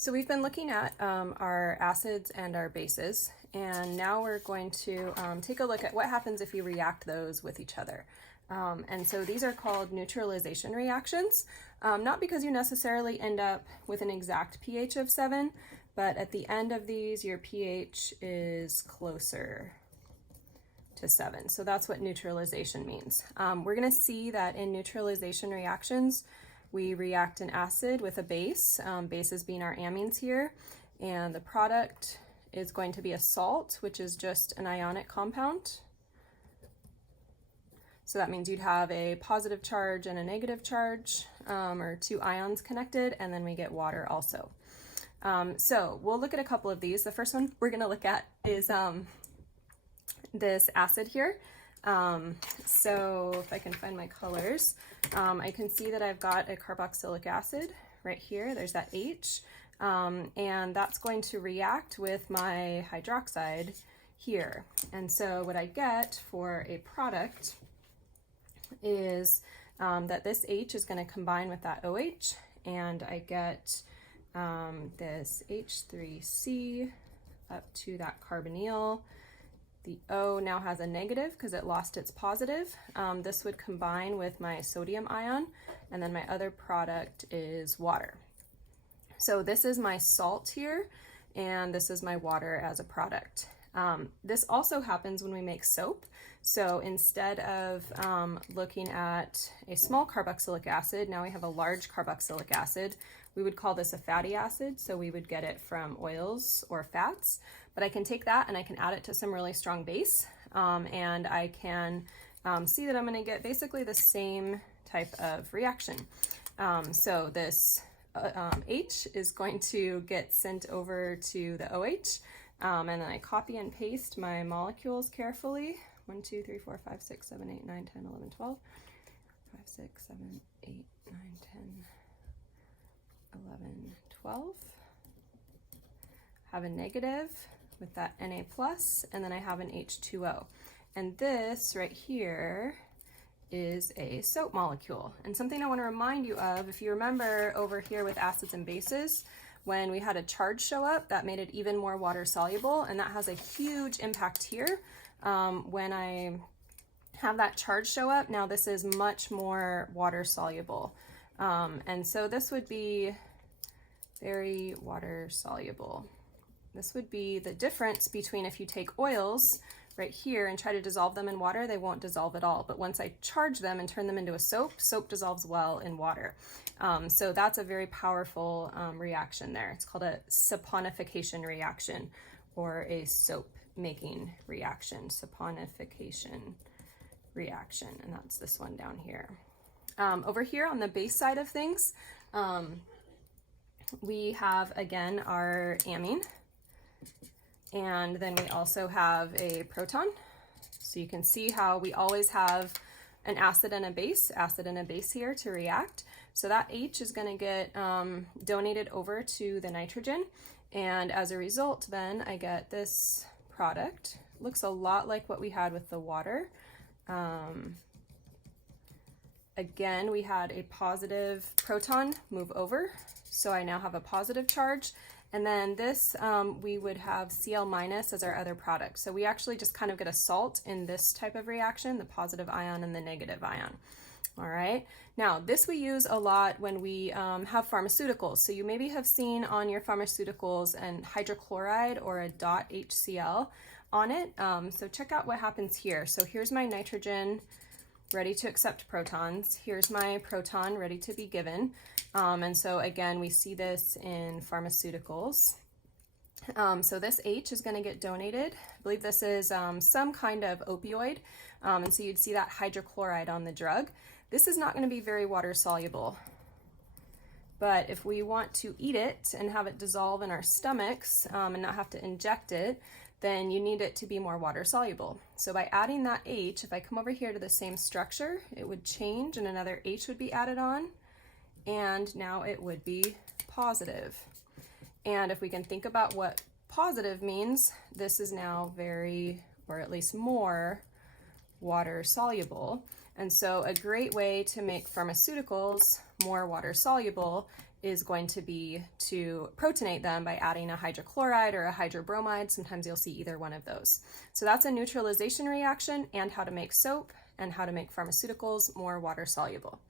So we've been looking at our acids and our bases, and now we're going to take a look at what happens if you react those with each other. And so these are called neutralization reactions, not because you necessarily end up with an exact pH of 7, but at the end of these, your pH is closer to 7. So that's what neutralization means. We're going to see that in neutralization reactions, we react an acid with a base, bases being our amines here, and the product is going to be a salt, which is just an ionic compound. So that means you'd have a positive charge and a negative charge, or two ions connected, and then we get water also. So we'll look at a couple of these. The first one we're going to look at is this acid here. So if I can find my colors, I can see that I've got a carboxylic acid right here. There's that H, and that's going to react with my hydroxide here. And so what I get for a product is that this H is going to combine with that OH, and I get this H3C up to that carbonyl. The O now has a negative because it lost its positive. This would combine with my sodium ion, and then my other product is water. So this is my salt here, and this is my water as a product. This also happens when we make soap. So instead of looking at a small carboxylic acid, now we have a large carboxylic acid. We would call this a fatty acid, so we would get it from oils or fats. But I can take that and I can add it to some really strong base, and I can see that I'm going to get basically the same type of reaction. So this H is going to get sent over to the OH, and then I copy and paste my molecules carefully. 1, 2, 3, 4, 5, 6, 7, 8, 9, 10, 11, 12. 5, 6, 7, 8, 9, 10, 11, 12. Have a negative with that Na+, and then I have an H2O. And this right here is a soap molecule. And something I want to remind you of, if you remember over here with acids and bases, when we had a charge show up, that made it even more water soluble, and that has a huge impact here. When I have that charge show up, now this is much more water soluble. And so this would be very water soluble. This would be the difference between if you take oils right here and try to dissolve them in water, they won't dissolve at all. But once I charge them and turn them into a soap, soap dissolves well in water. So that's a very powerful reaction there. It's called a saponification reaction, or a soap making reaction, saponification reaction, and that's this one down here. Over here on the base side of things, we have again our amine, and then we also have a proton. So you can see how we always have an acid and a base here to react. So that H is going to get donated over to the nitrogen, and as a result then I get this product. Looks a lot like what we had with the water. Again, we had a positive proton move over, so I now have a positive charge, and then this we would have Cl- as our other product. So we actually just kind of get a salt in this type of reaction, the positive ion and the negative ion. All right, now this we use a lot when we have pharmaceuticals. So you maybe have seen on your pharmaceuticals an hydrochloride or a .HCl on it. So check out what happens here. So here's my nitrogen ready to accept protons. Here's my proton ready to be given. And so again, we see this in pharmaceuticals. So this H is going to get donated. I believe this is some kind of opioid. And so you'd see that hydrochloride on the drug. This is not going to be very water soluble. But if we want to eat it and have it dissolve in our stomachs and not have to inject it, then you need it to be more water soluble. So by adding that H, if I come over here to the same structure, it would change and another H would be added on, and now it would be positive. And if we can think about what positive means, this is now very, or at least more, water soluble. And so a great way to make pharmaceuticals more water soluble is going to be to protonate them by adding a hydrochloride or a hydrobromide. Sometimes you'll see either one of those. So that's a neutralization reaction, and how to make soap and how to make pharmaceuticals more water soluble.